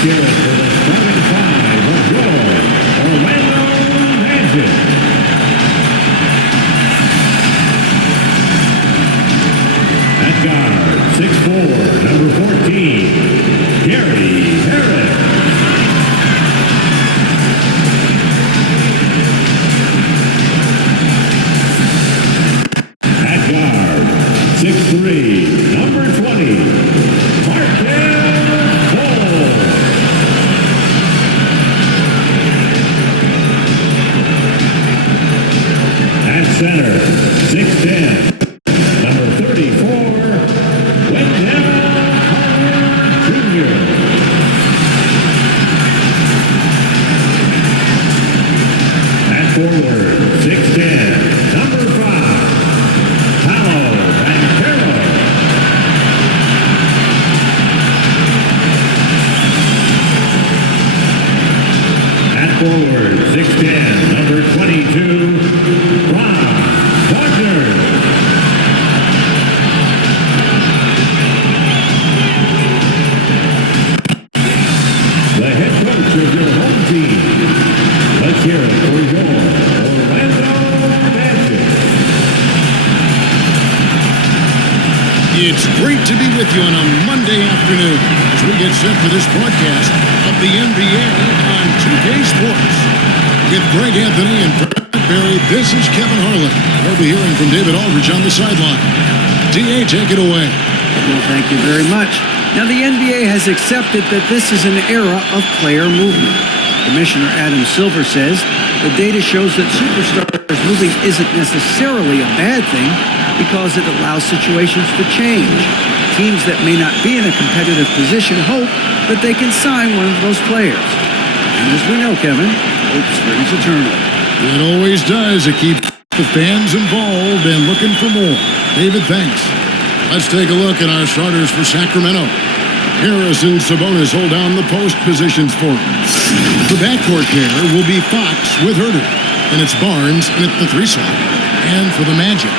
here for the starting five of your Orlando Magic. At guard, 6'4", number 14, Gary Harris. At guard, 6'3", number 20, Markel Cole. At center, 6'10", number 34, forward, 6'10", number 5, Paolo Banchero. At forward, 6'10", number 22, Ron Wagner. The head coach of your home team. Let's hear it for your Orlando Magic. It's great to be with you on a Monday afternoon as we get set for this broadcast of the NBA on 2K Sports. With Greg Anthony and Brett Berry, this is Kevin Harlan. We'll be hearing from David Aldridge on the sideline. D.A., take it away. Well, thank you very much. Now, the NBA has accepted that this is an era of player movement. Commissioner Adam Silver says the data shows that superstars moving isn't necessarily a bad thing because it allows situations to change. Teams that may not be in a competitive position hope that they can sign one of those players. And as we know, Kevin, hope springs eternal. It always does. It keeps the fans involved and looking for more. David, thanks. Let's take a look at our starters for Sacramento. Harris and Sabonis hold down the post positions for him. The backcourt pair will be Fox with Herter, and it's Barnes at the 3 slot. And for the Magic,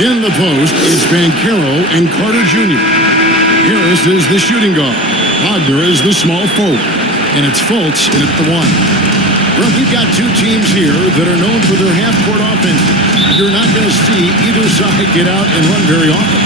in the post is Banchero and Carter Jr. Harris is the shooting guard. Wagner is the small forward, and it's Fultz at the 1. Well, we've got two teams here that are known for their half-court offense. You're not going to see either side get out and run very often.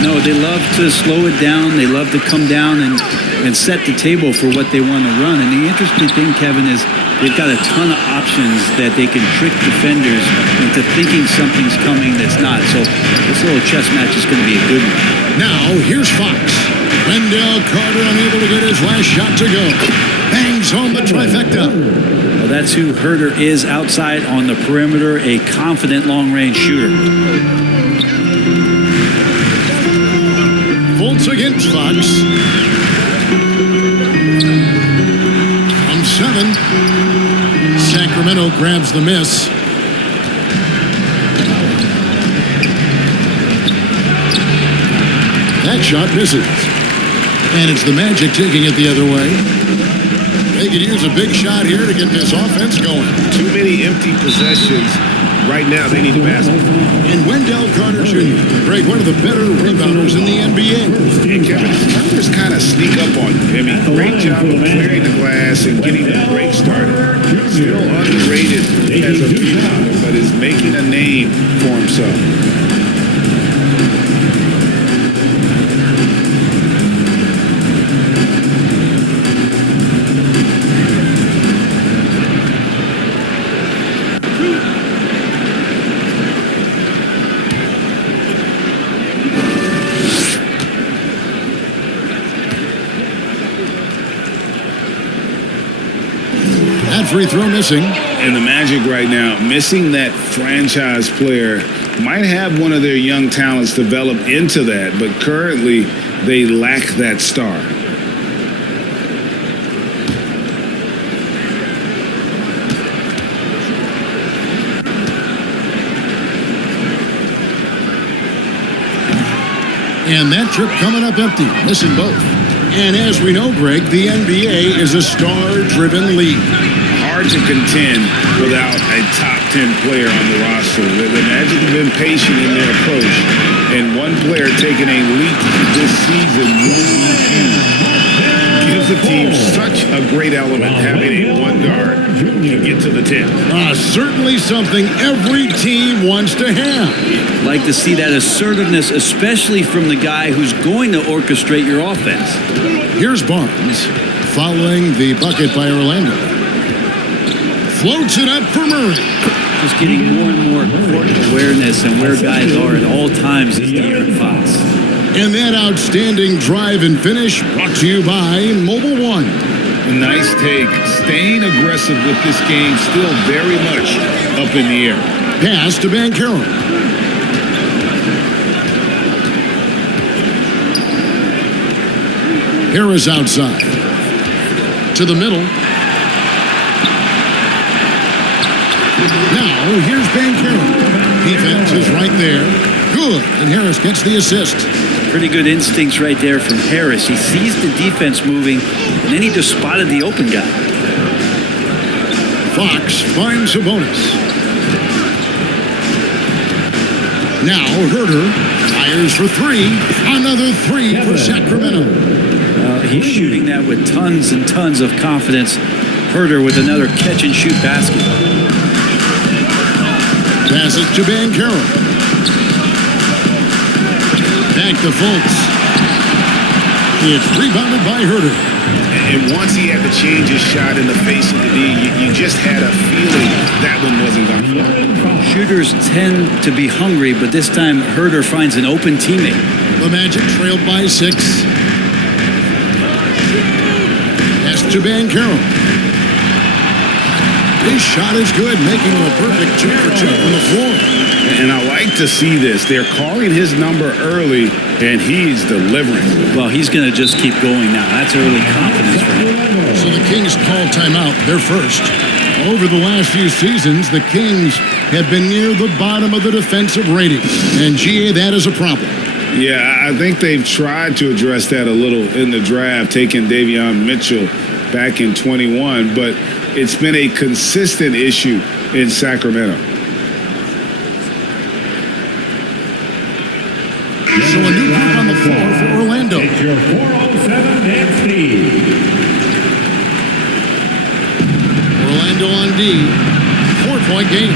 No, they love to slow it down. They love to come down and set the table for what they want to run. And the interesting thing, Kevin, is they've got a ton of options that they can trick defenders into thinking something's coming that's not. So this little chess match is going to be a good one. Now, here's Fox. Wendell Carter unable to get his last shot to go. Bangs home the trifecta. Well, that's who Herter is outside on the perimeter, a confident long-range shooter. Fultz against Fox. From 7. Sacramento grabs the miss. That shot misses. And it's the Magic taking it the other way. They could use a big shot here to get this offense going. Too many empty possessions. Right now, they need a basket. And Wendell Carter Jr., Greg, one of the better rebounders in the NBA. And Kevin, numbers kind of sneak up on you. I mean, great job of clearing the glass and getting the break started. Still underrated as a rebounder, but is making a name for himself. Free throw missing. And the Magic right now, missing that franchise player, might have one of their young talents develop into that, but currently they lack that star. And that trip coming up empty, missing both. And as we know, Greg, the NBA is a star-driven league. Hard to contend without a top 10 player on the roster. The Magic have been patient in their approach, and one player taking a leap this season gives defensive team, such a great element having a one guard can get to the 10. Certainly something every team wants to have. Like to see that assertiveness, especially from the guy who's going to orchestrate your offense. Here's Barnes, following the bucket by Orlando. Floats it up for Murray. Just getting more and more court awareness and where guys are at all times is De'Aaron Fox. And that outstanding drive and finish brought to you by Mobile One. Nice take. Staying aggressive with this game, still very much up in the air. Pass to Banchero. Harris outside. To the middle. Now, here's Banchero. Defense is right there. Good. And Harris gets the assist. Pretty good instincts right there from Harris. He sees the defense moving, and then he just spotted the open guy. Fox finds Sabonis. Now Herter fires for three. Another three for Sacramento. He's shooting that with tons and tons of confidence. Herter with another catch-and-shoot basket. Pass it to Banchero. Back to Fultz. It's rebounded by Herter. And once he had to change his shot in the face of the D, you just had a feeling that one wasn't going to fall. Shooters tend to be hungry, but this time Herter finds an open teammate. The Magic trailed by 6. Pass to Banchero. His shot is good, making him a perfect 2-for-2 from the floor. And I like to see this. They're calling his number early, and he's delivering. Well, he's going to just keep going now. That's early confidence for him. So the Kings call timeout. They're first. Over the last few seasons, the Kings have been near the bottom of the defensive rating. And, GA, that is a problem. Yeah, I think they've tried to address that a little in the draft, taking Davion Mitchell back in 21, but it's been a consistent issue in Sacramento. So a new group on the floor for Orlando. It's your 407 next team. Orlando on D. 4-point game.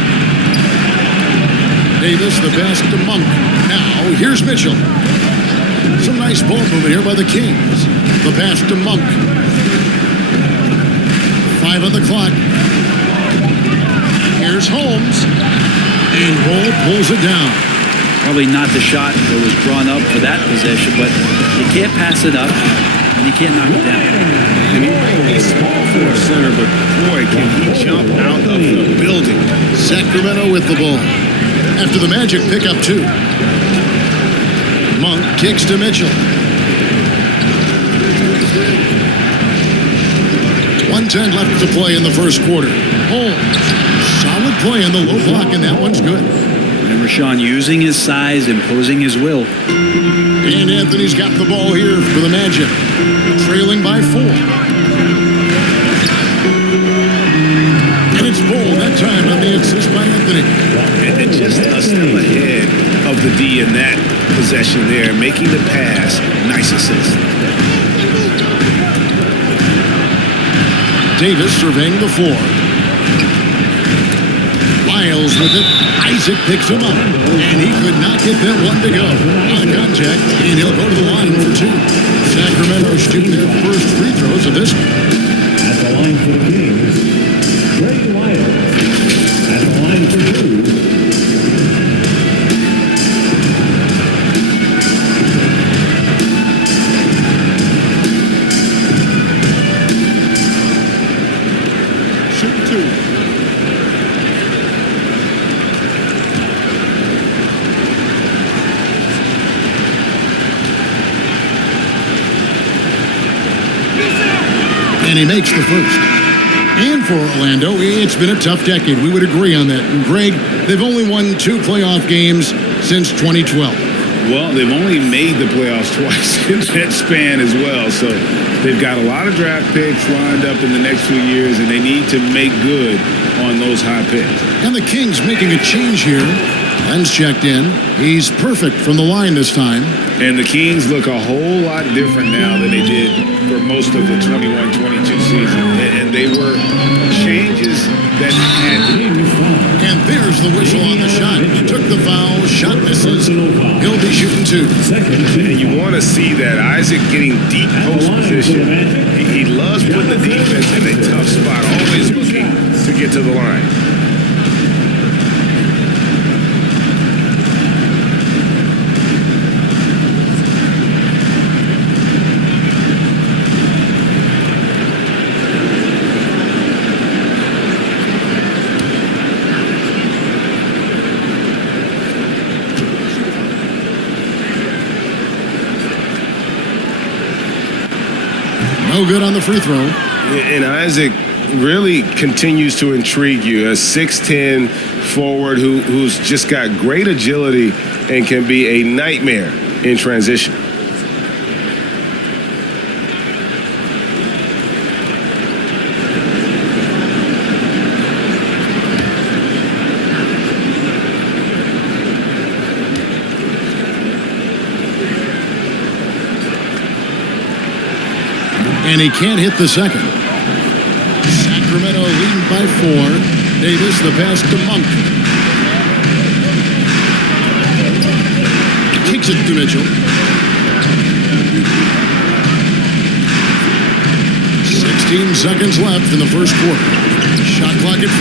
Davis the best to Monk. Now here's Mitchell. Some nice ball movement here by the Kings. The pass to Monk. 5 on the clock. Here's Holmes. And Bull pulls it down. Probably not the shot that was drawn up for that possession, but you can't pass it up, and you can't knock it down. And he's small for a center, but boy, can he jump out of the building. Sacramento with the ball. After the Magic pick up 2. Monk kicks to Mitchell. 1:10 left to play in the first quarter. Holmes, solid play in the low block, and that one's good. And Rashawn using his size, imposing his will. And Anthony's got the ball here for the Magic, trailing by 4. And it's Bull that time on the assist by Anthony. And just a step ahead of the D in that possession there, making the pass. Nice assist. Davis surveying the floor. Lyles with it. Isaac picks him up. And he could not get that one to go. On contact, and he'll go to the line for 2. Sacramento shooting their first free throws of this one. At the line for the Kings, Greg Lyles. At the line for 2. And he makes the first. And for Orlando, it's been a tough decade. We would agree on that. And Greg, they've only won 2 playoff games since 2012. Well, they've only made the playoffs twice in that span as well. So they've got a lot of draft picks lined up in the next few years, and they need to make good on those high picks. And the Kings making a change here. Len's checked in. He's perfect from the line this time. And the Kings look a whole lot different now than they did for most of the 21-22 season. And they were changes that had to be. And there's the whistle on the shot. Took the foul. Shot misses. He'll be shooting 2. And you want to see that. Isaac getting deep post position. He loves putting the defense in a tough spot, always looking to get to the line. No good on the free throw. And Isaac really continues to intrigue you. A 6'10 forward who's just got great agility and can be a nightmare in transition. And he can't hit the second. Sacramento leading by 4. Davis, the pass to Monk. Kicks it to Mitchell. 16 seconds left in the first quarter. Shot clock at 5.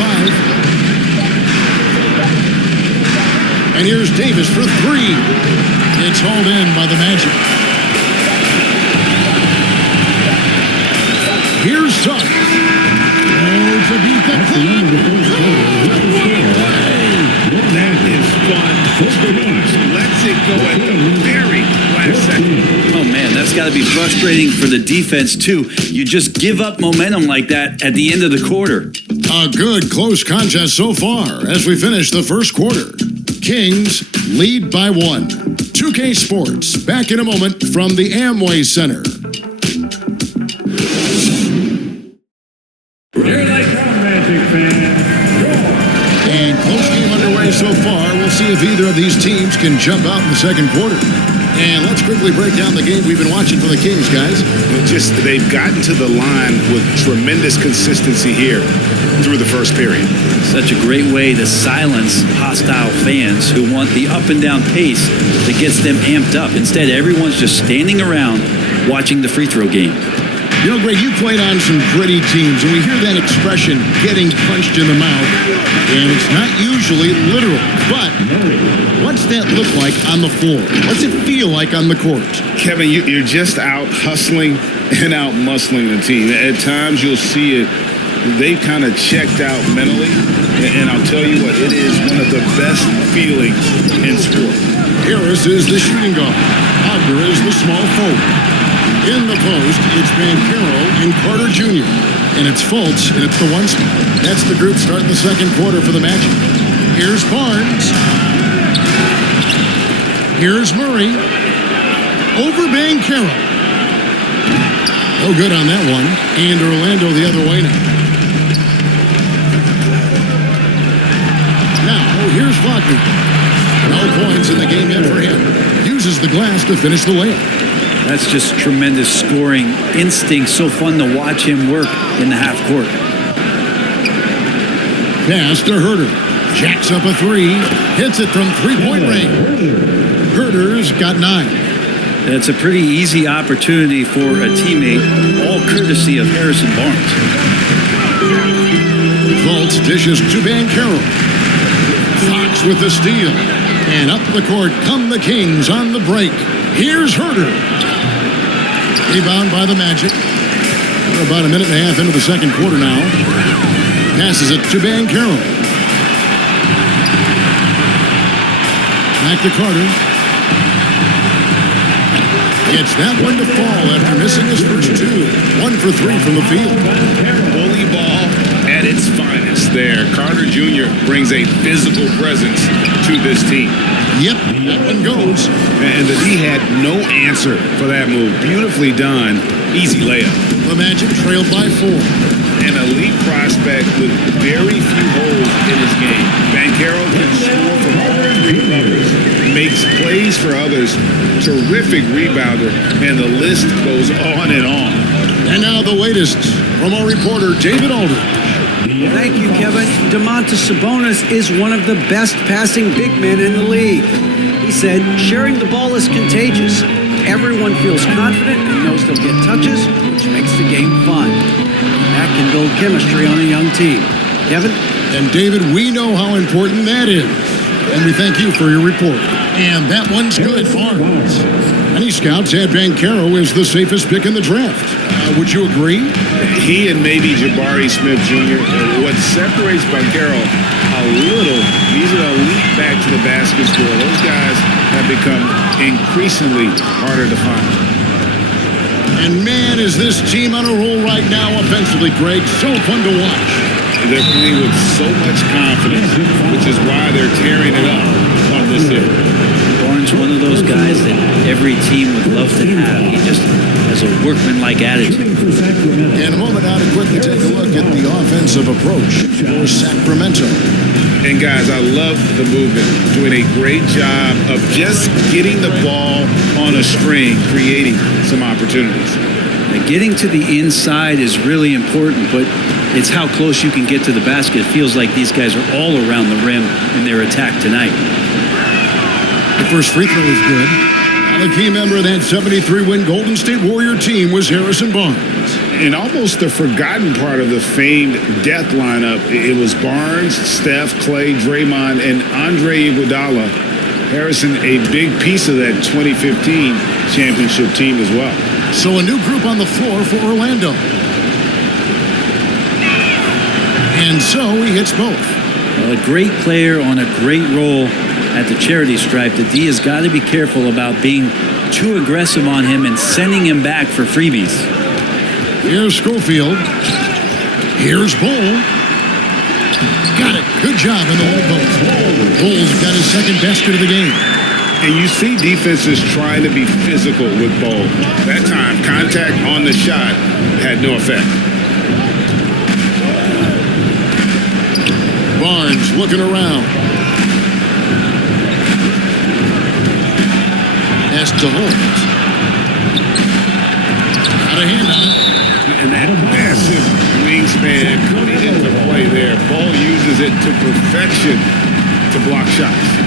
And here's Davis for 3. It's hauled in by the Magic. Here's Tuck. Oh, to beat the clock. That is fun. Lets it go at the very last second. Oh, man, that's got to be frustrating for the defense, too. You just give up momentum like that at the end of the quarter. A good close contest so far as we finish the first quarter. Kings lead by 1. 2K Sports, back in a moment from the Amway Center. Here they come, Magic fans. And close game underway so far. We'll see if either of these teams can jump out in the second quarter. And let's quickly break down the game we've been watching for the Kings, guys. They've gotten to the line with tremendous consistency here through the first period. Such a great way to silence hostile fans who want the up and down pace that gets them amped up. Instead, everyone's just standing around watching the free throw game. You know, Greg, you played on some gritty teams, and we hear that expression, getting punched in the mouth, and it's not usually literal. But what's that look like on the floor? What's it feel like on the court? Kevin, you're just out hustling and out muscling the team. At times you'll see it. They've kind of checked out mentally, and I'll tell you what, it is one of the best feelings in sport. Harris is the shooting guard. Ogner is the small forward. In the post, it's Banchero and Carter Jr. And it's Fultz, and it's the 1 spot. That's the group starting the second quarter for the Magic. Here's Barnes. Here's Murray. Over Banchero. No good on that one. And Orlando the other way now. Now, here's Faulkner. No points in the game yet for him. Uses the glass to finish the layup. That's just tremendous scoring instinct. So fun to watch him work in the half court. Pass to Herter. Jacks up a 3. Hits it from three-point range. Herter's got 9. That's a pretty easy opportunity for a teammate, all courtesy of Harrison Barnes. Fultz dishes to Banchero. Fox with the steal. And up the court come the Kings on the break. Here's Herter. Rebound by the Magic. We're about a minute and a half into the second quarter now. Passes it to Banchero. Back to Carter. Gets that one to fall after missing his first 2. 1 for 3 from the field. Bully ball at its finest there. Carter Jr. brings a physical presence to this team. Yep, that one goes. And the D had no answer for that move. Beautifully done. Easy layup. The Magic trailed by 4. An elite prospect with very few holes in his game. Banchero can score from all 3 makes plays for others, terrific rebounder, and the list goes on and on. And now the latest from our reporter, David Aldridge. Thank you, Kevin. Domantas Sabonis is one of the best passing big men in the league. He said, sharing the ball is contagious. Everyone feels confident and knows they'll get touches, which makes the game fun. That can build chemistry on a young team. Kevin? And David, we know how important that is. And we thank you for your report. And that one's good. Barnes. Many scouts had Banchero as the safest pick in the draft. Would you agree? He and maybe Jabari Smith Jr. What separates Banchero a little, he's an elite back to the basket scorer. Those guys have become increasingly harder to find. And man, is this team on a roll right now offensively, Greg. So fun to watch. They're playing with so much confidence, which is why they're tearing it up on this end. Barnes, one of those guys that every team would love to have. He just has a workmanlike attitude. In a moment now to quickly take a look at the offensive approach for Sacramento. And guys, I love the movement, doing a great job of just getting the ball on a string, creating some opportunities. Now, getting to the inside is really important, but it's how close you can get to the basket. It feels like these guys are all around the rim in their attack tonight. The first free throw is good. The key member of that 73-win Golden State Warrior team was Harrison Barnes. And almost the forgotten part of the famed death lineup, it was Barnes, Steph, Clay, Draymond, and Andre Iguodala. Harrison, a big piece of that 2015 championship team as well. So a new group on the floor for Orlando. And so he hits both. Well, a great player on a great role at the charity stripe. The D has got to be careful about being too aggressive on him and sending him back for freebies. Here's Schofield. Here's Bull. Got it. Good job in the low post. Bull's got his second basket of the game. And you see defenses trying to be physical with Bull. That time, contact on the shot had no effect. Barnes looking around. Pass to Holmes. Got a hand on it. And that massive wingspan coming into play there. Ball uses it to perfection to block shots.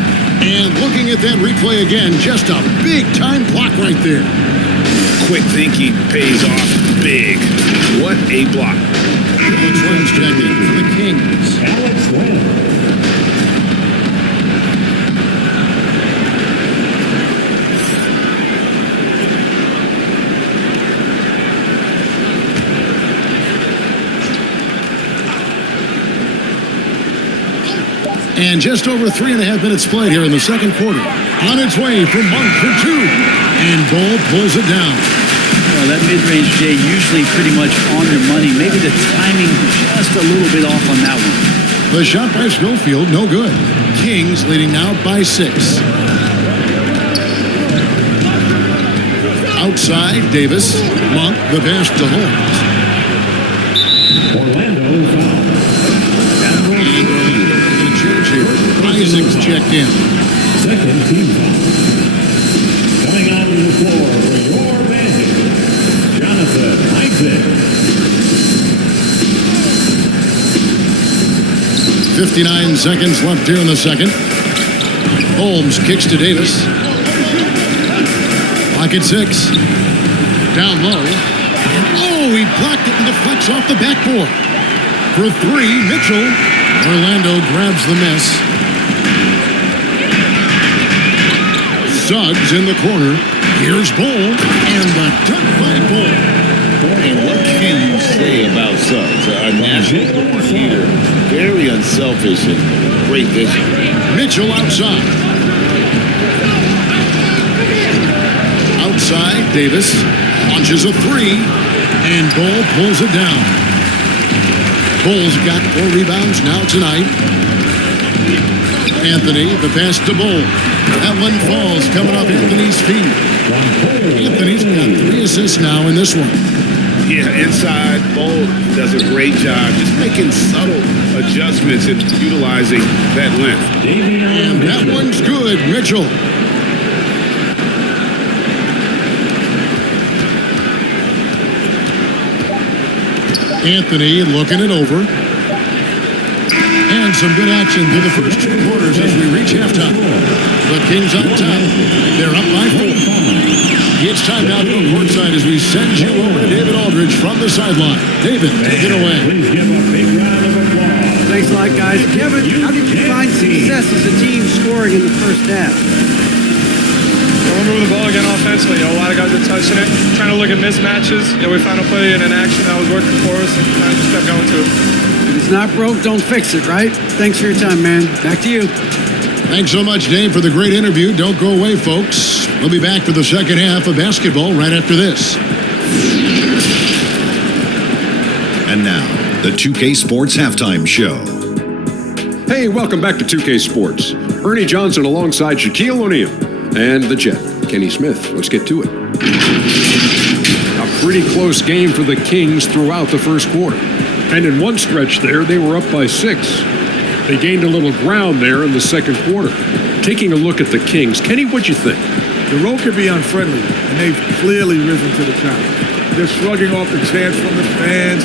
And looking at that replay again, just a big-time block right there. Quick thinking pays off big. What a block. Alex Len's checked in for the Kings. Alex Len. And just over 3.5 minutes played here in the second quarter. On its way from Monk for two. And Bull pulls it down. Well, that mid-range, Jay, usually pretty much on their money. Maybe the timing just a little bit off on that one. The shot by Schofield, no good. Kings leading now by 6. Outside, Davis. Monk, the pass to Holmes. Orlando foul. Isaac's checked in. Second team foul. Coming onto the floor for your Bandit, Jonathan Isaac. 59 seconds left here in the second. Holmes kicks to Davis. Clock at 6. Down low. Oh, he blocked it and deflects off the backboard. For 3, Mitchell. Orlando grabs the miss. Suggs in the corner. Here's Bull. And the dunk by Bull. And what can you say about Suggs? A natural born leader. Very unselfish and great vision. Mitchell outside. Outside, Davis launches a 3. And Bull pulls it down. Bull's got 4 rebounds now tonight. Anthony, the pass to Bull. That one falls coming off Anthony's feet. Anthony's got 3 assists now in this one. Yeah, inside, Bull does a great job just making subtle adjustments and utilizing that length. And that one's good. Mitchell Anthony looking it over. And some good action through the first 2 quarters as we reach halftime. The Kings on top. They're up by 4. It's time now to go courtside as we send you over to David Aldridge from the sideline. David, take it away. Please give a big round of applause. Thanks a lot, guys. Kevin, how did you find success as a team scoring in the first half? We're moving the ball again offensively. A lot of guys are touching it, trying to look at mismatches. We found a play in an action that was working for us and kind of just kept going to it. If it's not broke, don't fix it, right? Thanks for your time, man. Back to you. Thanks so much, Dave, for the great interview. Don't go away, folks. We'll be back for the second half of basketball right after this. And now, the 2K Sports Halftime Show. Hey, welcome back to 2K Sports. Ernie Johnson alongside Shaquille O'Neal and the Jet, Kenny Smith. Let's get to it. A pretty close game for the Kings throughout the first quarter. And in one stretch there, they were up by 6. They gained a little ground there in the second quarter. Taking a look at the Kings, Kenny, what'd you think? The road can be unfriendly, and they've clearly risen to the challenge. They're shrugging off the chants from the fans.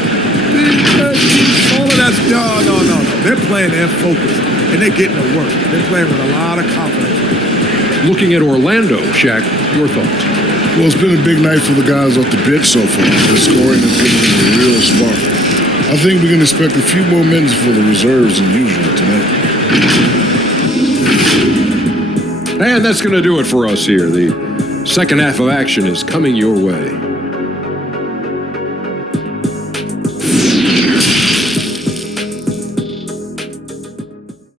All of that's, no. They're playing their focus, and they're getting to work. They're playing with a lot of confidence. Looking at Orlando, Shaq, your thoughts? Well, it's been a big night for the guys off the bench so far. The scoring has given them a real spark. I think we can expect a few more minutes for the reserves than usual tonight. And that's going to do it for us here. The second half of action is coming your way.